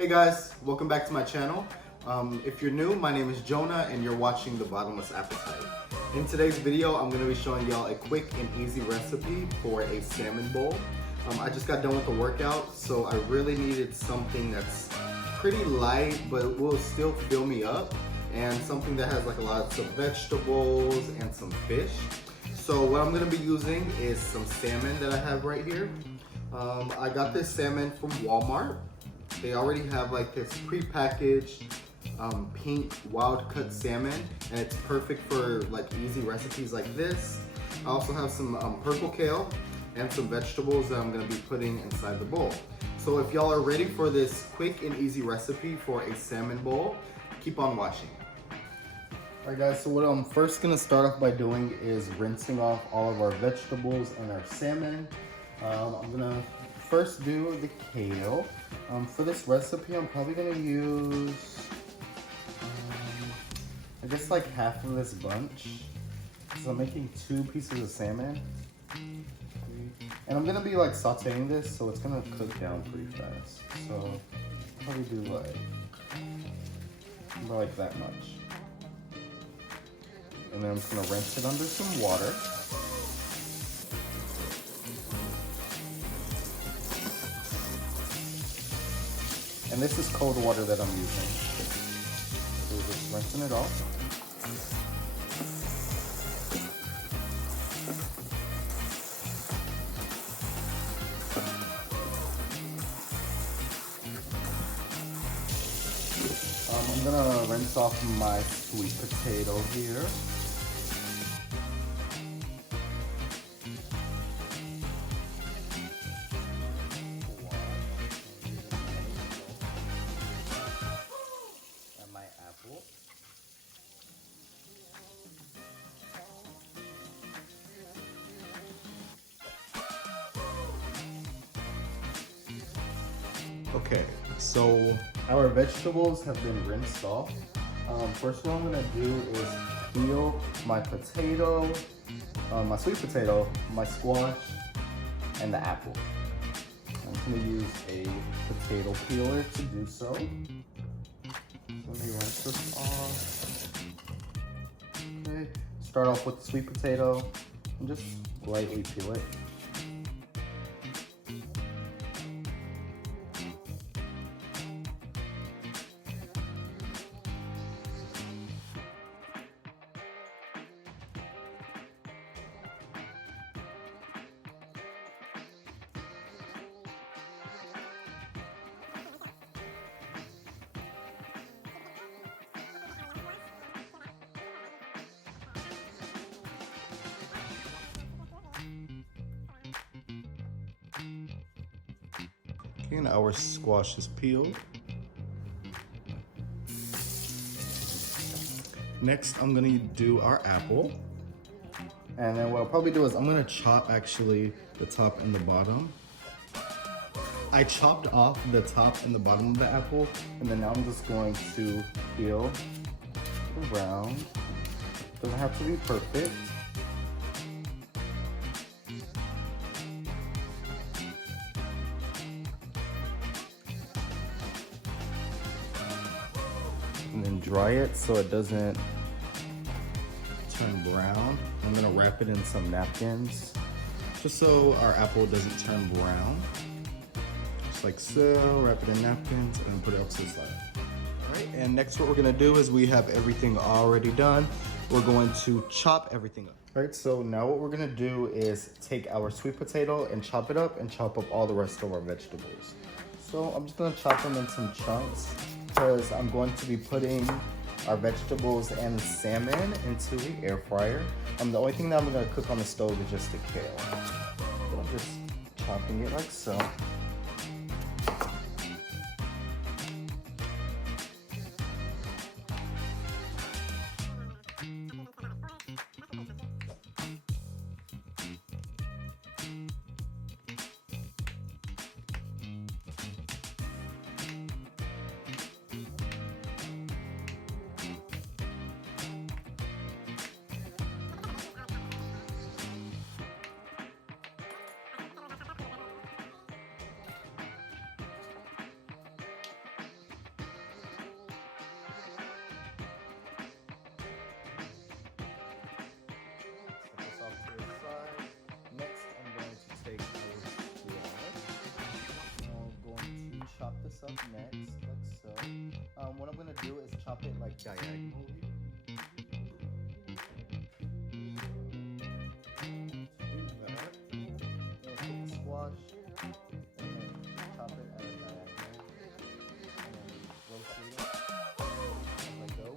Hey guys, welcome back to my channel. If you're new, my name is Jonah and you're watching The Bottomless Appetite. In today's video, I'm going to be showing y'all a quick and easy recipe for a salmon bowl. I just got done with the workout, so I really needed something that's pretty light but will still fill me up, and something that has like a lot of vegetables and some fish. So what I'm going to be using is some salmon that I have right here. I got this salmon from Walmart. They already have like this pre-packaged pink wild cut salmon, and it's perfect for like easy recipes like this. I also have some purple kale and some vegetables that I'm gonna be putting inside the bowl. So if y'all are ready for this quick and easy recipe for a salmon bowl, keep on watching. Alright guys, so what I'm first gonna start off by doing is rinsing off all of our vegetables and our salmon. I'm gonna first do the kale. For this recipe, I'm probably gonna use, I guess like half of this bunch. So I'm making 2 pieces of salmon. And I'm gonna be like sauteing this, so it's gonna cook down pretty fast. So I'll probably do like that much. And then I'm just gonna rinse it under some water. And this is cold water that I'm using. So we're just rinsing it off. I'm gonna rinse off my sweet potato here. Okay, so our vegetables have been rinsed off. First what I'm gonna do is peel my potato, my sweet potato, my squash, and the apple. I'm gonna use a potato peeler to do so. So let me rinse this off. Okay, start off with the sweet potato and just lightly peel it. Okay, and our squash is peeled. Next, I'm gonna do our apple. And then what I'll probably do is I'm gonna chop actually the top and the bottom. I chopped off the top and the bottom of the apple, and then now I'm just going to peel around. Doesn't have to be perfect. And then dry it so it doesn't turn brown. I'm gonna wrap it in some napkins just so our apple doesn't turn brown. Just like so, wrap it in napkins and then put it up to the side. All right, and next what we're gonna do is we have everything already done. We're going to chop everything up. All right, so now what we're gonna do is take our sweet potato and chop it up and chop up all the rest of our vegetables. So I'm just gonna chop them in some chunks, because I'm going to be putting our vegetables and salmon into the air fryer. The only thing that I'm gonna cook on the stove is just the kale. So I'm just chopping it like so. up next, like so. What I'm gonna do is chop it like diagonally. Squash and then chop it at a diagonal and then rotate it as I go.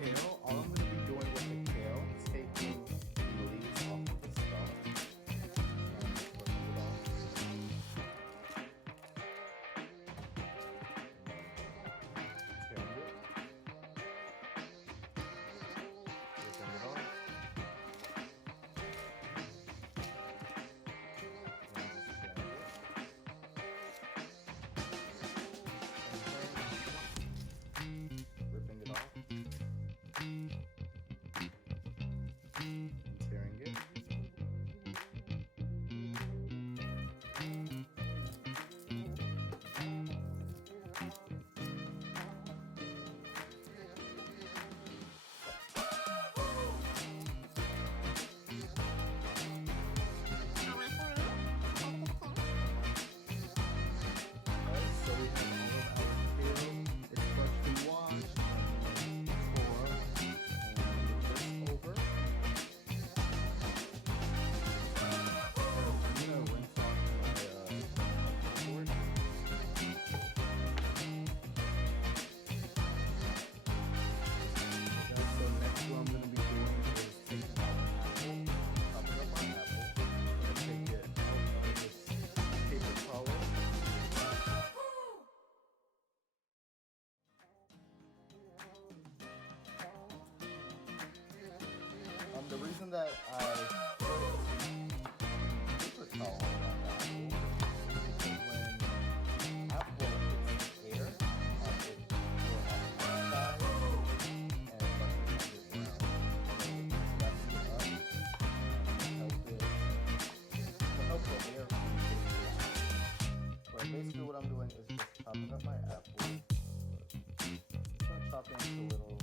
Kale, all I'm going to be doing with the kale is taking the leaves off of the stalk. Ripping it off. Tearing it. The reason that I put paper towel around the apple is because when apple hits the air, it will oxide and let it brown. Wrap it up and help the air from getting out. But basically what I'm doing is just chopping up my apple. I'm gonna chop it into little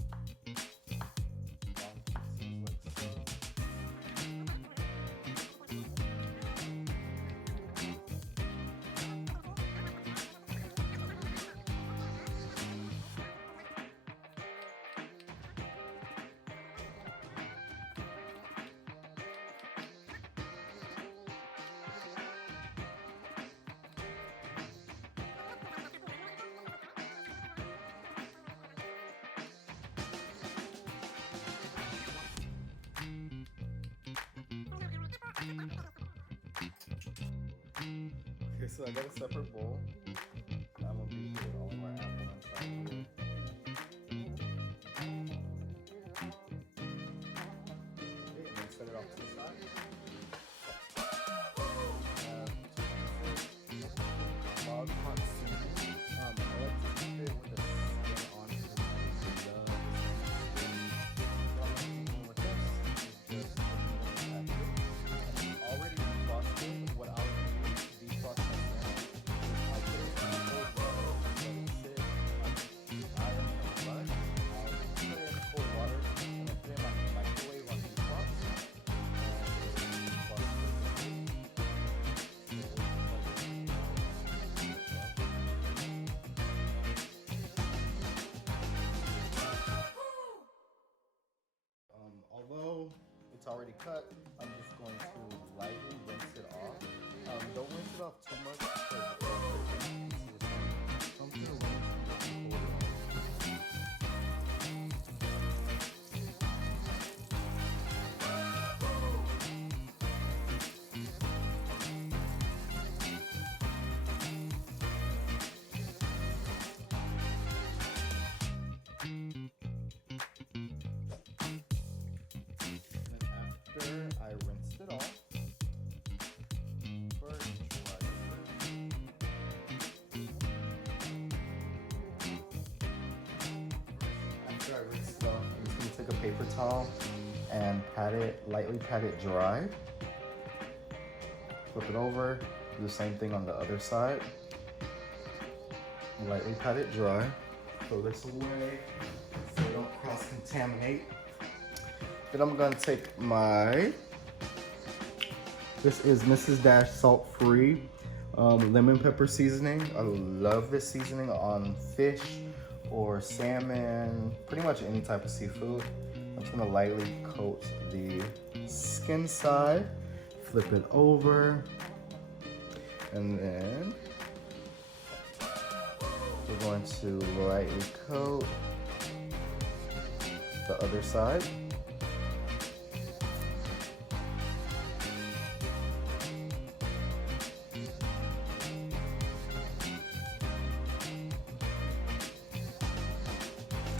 Okay, so I got a separate bowl. I'm gonna be putting all of our apple inside here. Okay, and then set it off to the side. Log hot seasoning. I like to keep it with the skin on it because I love the skin. So I'm doing with this is just already defrosted. What I'll do is defrost my salmon. I'll put already cut, I'm just going to lightly rinse it off. Don't rinse it off too much because it will break into pieces. So I'm just going to rinse it off. After I rinsed it off, first try After I rinsed it off, I'm just gonna take a paper towel and lightly pat it dry. Flip it over, do the same thing on the other side. Lightly pat it dry. Throw this away so they don't cross-contaminate. Then I'm gonna take this is Mrs. Dash salt-free lemon pepper seasoning. I love this seasoning on fish or salmon, pretty much any type of seafood. I'm just gonna lightly coat the skin side, flip it over, and then we're going to lightly coat the other side.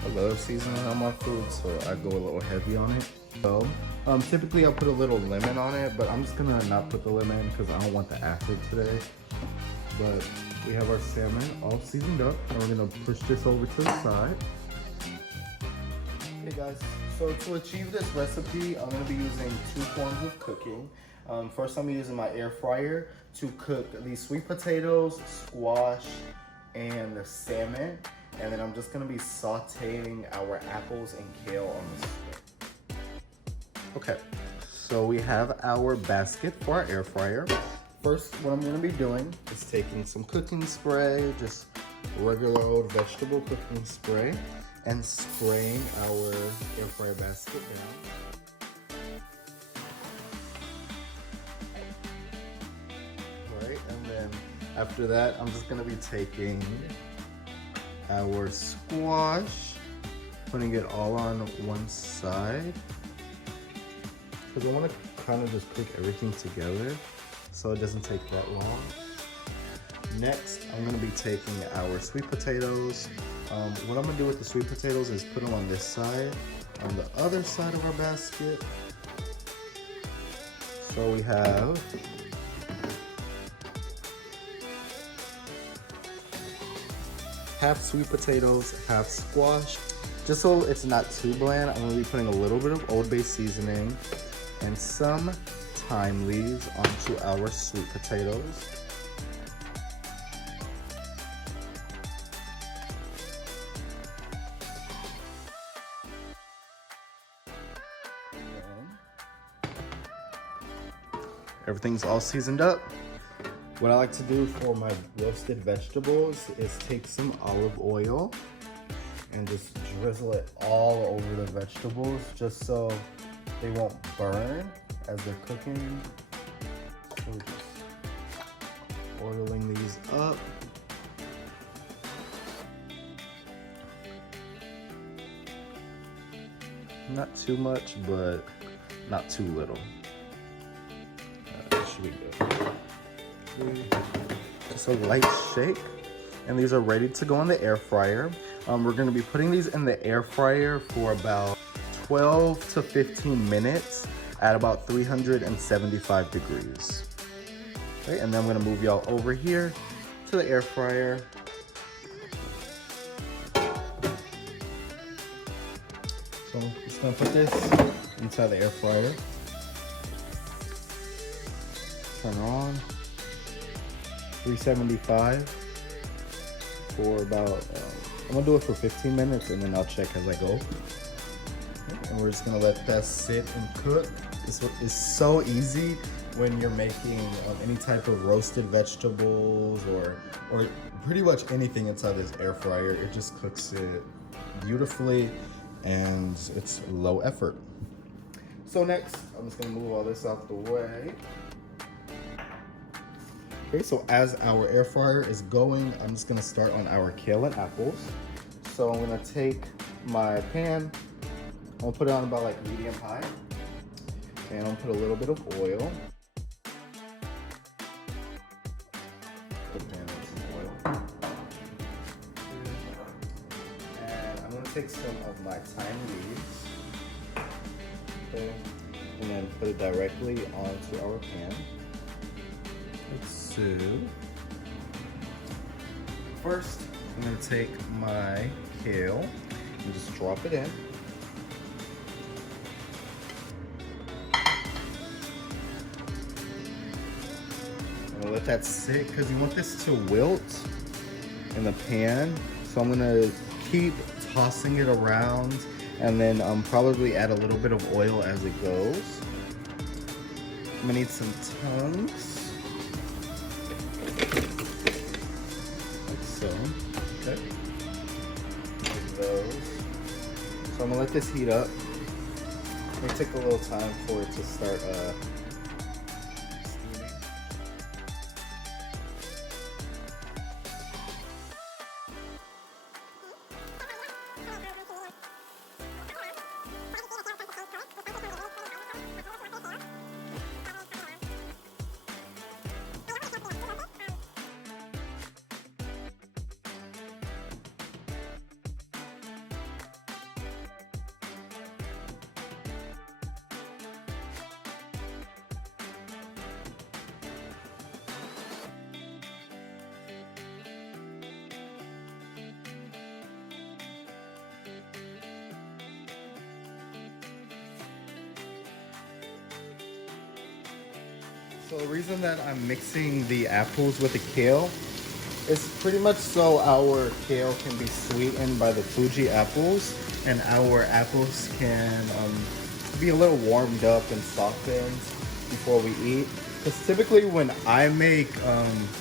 I love seasoning on my food, so I go a little heavy on it. So, typically I'll put a little lemon on it, but I'm just gonna not put the lemon because I don't want the acid today. But we have our salmon all seasoned up, and we're gonna push this over to the side. Hey guys, so to achieve this recipe, I'm gonna be using 2 forms of cooking. First, I'm using my air fryer to cook these sweet potatoes, squash, and the salmon. And then I'm just gonna be sauteing our apples and kale on the spit. Okay, so we have our basket for our air fryer. First, what I'm gonna be doing is taking some cooking spray, just regular old vegetable cooking spray, and spraying our air fryer basket down. Right, and then after that, I'm just gonna be taking our squash, putting it all on one side, because I want to kind of just cook everything together so it doesn't take that long. Next, I'm going to be taking our sweet potatoes. What I'm going to do with the sweet potatoes is put them on this side, on the other side of our basket. So we have half sweet potatoes, half squash. Just so it's not too bland, I'm gonna be putting a little bit of Old Bay seasoning and some thyme leaves onto our sweet potatoes. Everything's all seasoned up. What I like to do for my roasted vegetables is take some olive oil and just drizzle it all over the vegetables just so they won't burn as they're cooking. So we're just oiling these up. Not too much, but not too little. That should be good. Just a light shake, and these are ready to go in the air fryer. We're going to be putting these in the air fryer for about 12 to 15 minutes at about 375 degrees. Okay, and then I'm going to move y'all over here to the air fryer. So I'm just going to put this inside the air fryer. Turn it on. 375 for about, I'm gonna do it for 15 minutes and then I'll check as I go. And we're just gonna let that sit and cook. This is so easy when you're making any type of roasted vegetables or pretty much anything inside this air fryer. It just cooks it beautifully and it's low effort. So next, I'm just gonna move all this out the way. Okay, so as our air fryer is going, I'm just gonna start on our kale and apples. So I'm gonna take my pan, I'm gonna put it on about like medium high, and I'm gonna put a little bit of oil. Put the pan with some oil. And I'm gonna take some of my thyme leaves, okay, and then put it directly onto our pan. So, first, I'm going to take my kale and just drop it in. I'm going to let that sit because you want this to wilt in the pan. So I'm going to keep tossing it around and then probably add a little bit of oil as it goes. I'm going to need some tongues. So, okay, like those. So I'm gonna let this heat up. It may take a little time for it to start steaming. So the reason that I'm mixing the apples with the kale is pretty much so our kale can be sweetened by the Fuji apples and our apples can be a little warmed up and softened before we eat. Because typically when I make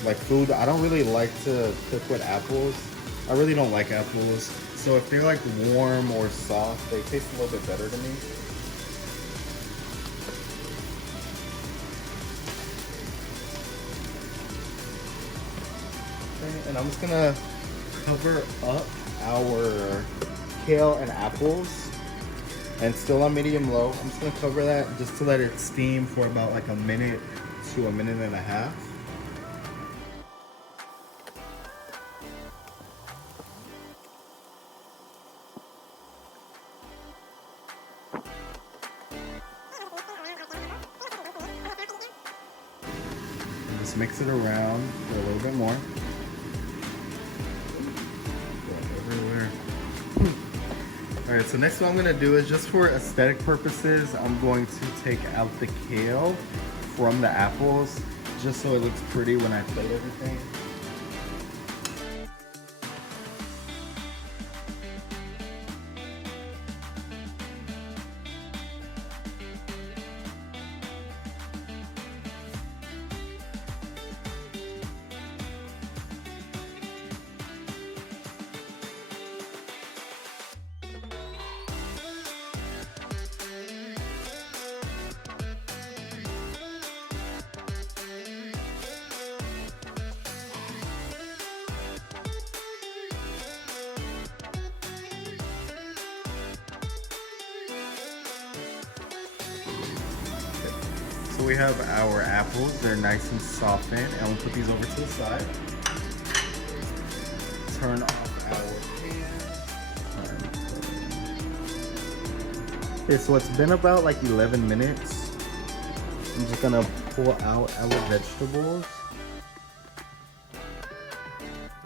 like food, I don't really like to cook with apples. I really don't like apples. So if they're like warm or soft, they taste a little bit better to me. And I'm just gonna cover up our kale and apples, and still on medium low. I'm just gonna cover that just to let it steam for about like a minute to a minute and a half. And just mix it around for a little bit more. Alright, so next what I'm going to do is just for aesthetic purposes, I'm going to take out the kale from the apples just so it looks pretty when I plate everything. So we have our apples, they're nice and softened, and we'll put these over to the side. Turn off our pan. Okay, so it's been about like 11 minutes. I'm just gonna pull out our vegetables.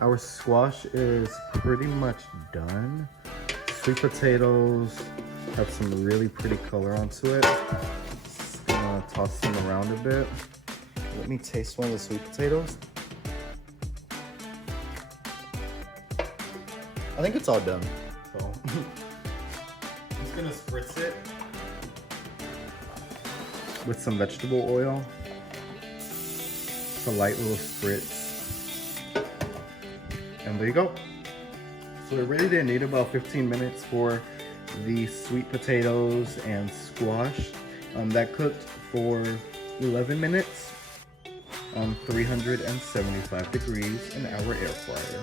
Our squash is pretty much done. Sweet potatoes have some really pretty color onto it. Toss them around a bit. Let me taste one of the sweet potatoes. I think it's all done. So I'm just gonna spritz it with some vegetable oil. Just a light little spritz. And there you go. So it really didn't need about 15 minutes for the sweet potatoes and squash. That cooked for 11 minutes on 375 degrees in our air fryer.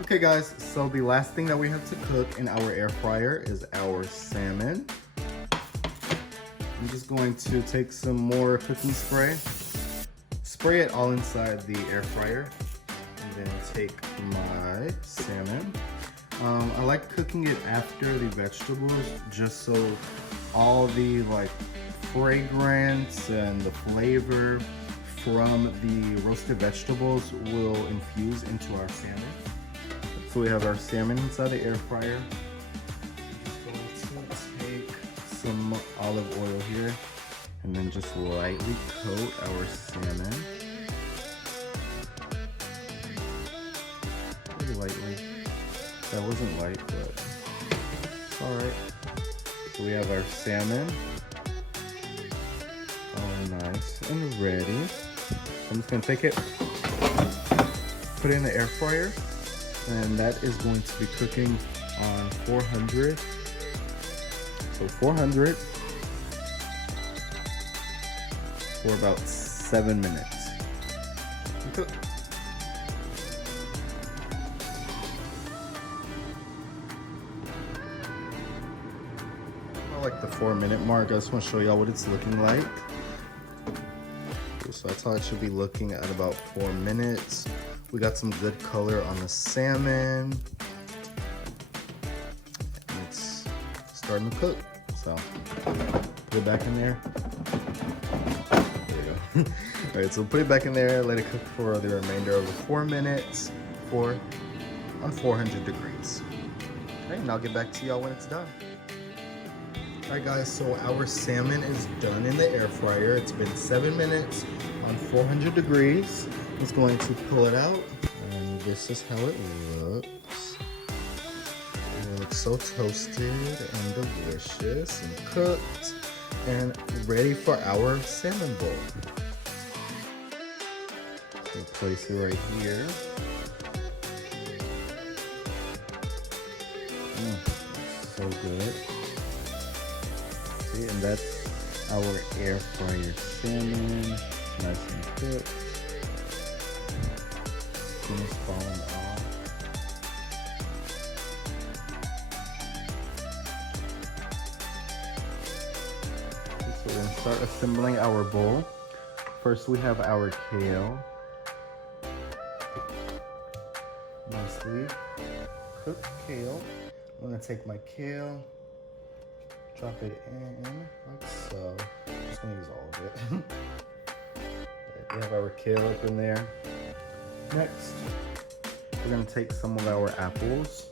Okay guys, so the last thing that we have to cook in our air fryer is our salmon. I'm just going to take some more cooking spray, spray it all inside the air fryer, and then take my salmon. I like cooking it after the vegetables just so all the fragrance and the flavor from the roasted vegetables will infuse into our salmon. So we have our salmon inside the air fryer. I'm just going to take some olive oil here and then just lightly coat our salmon. Pretty lightly. That wasn't light, but it's alright. So we have our salmon. All nice and ready. I'm just going to take it, put it in the air fryer. And that is going to be cooking on 400. So 400 for about 7 minutes. Cook. I like the 4-minute mark. I just want to show y'all what it's looking like. So that's how it should be looking at about 4 minutes. We got some good color on the salmon. It's starting to cook. So put it back in there. There you go. All right, so put it back in there, let it cook for the remainder of the 4 minutes on 400 degrees. All right, and I'll get back to y'all when it's done. All right guys, so our salmon is done in the air fryer. It's been 7 minutes on 400 degrees. I'm just going to pull it out, and this is how it looks. It looks so toasted and delicious and cooked and ready for our salmon bowl. So place it right here. So good. See, and that's our air fryer salmon. It's nice and cooked. Skin is falling off. Okay, so we're going to start assembling our bowl. First we have our kale. Nicely cooked kale. I'm going to take my kale, drop it in like so. I'm just going to use all of it. Right, we have our kale up in there. Next, we're going to take some of our apples.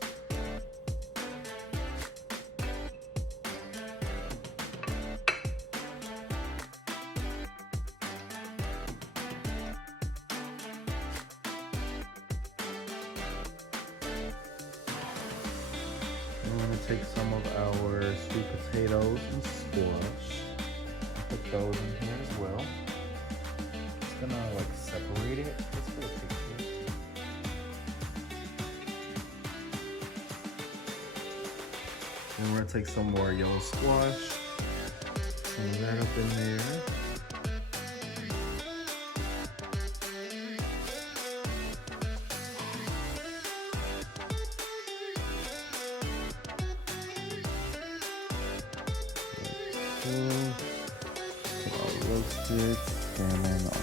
We're going to take some of our sweet potatoes and squash. Put those in here as well. Just gonna separate it. Let's put a picture. And we're gonna take some more yellow squash. Some of that up in there. Roasted salmon on top.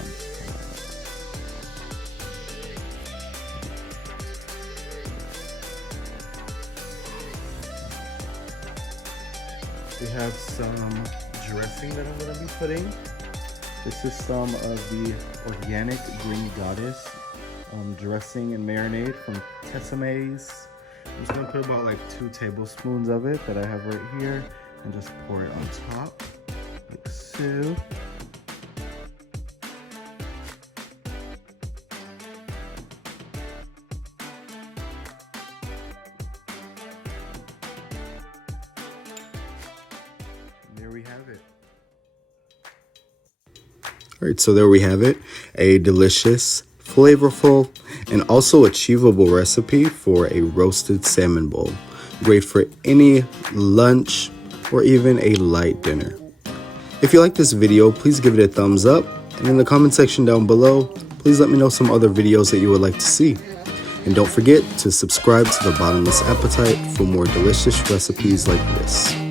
have some dressing that I'm gonna be putting. This is some of the organic Green Goddess dressing and marinade from Tessemae's. I'm just gonna put about like 2 tablespoons of it that I have right here and just pour it on top, like so. There we have it. All right, so there we have it. A delicious, flavorful, and also achievable recipe for a roasted salmon bowl. Great for any lunch or even a light dinner. If you like this video, please give it a thumbs up. And in the comment section down below, please let me know some other videos that you would like to see. And don't forget to subscribe to The Bottomless Appetite for more delicious recipes like this.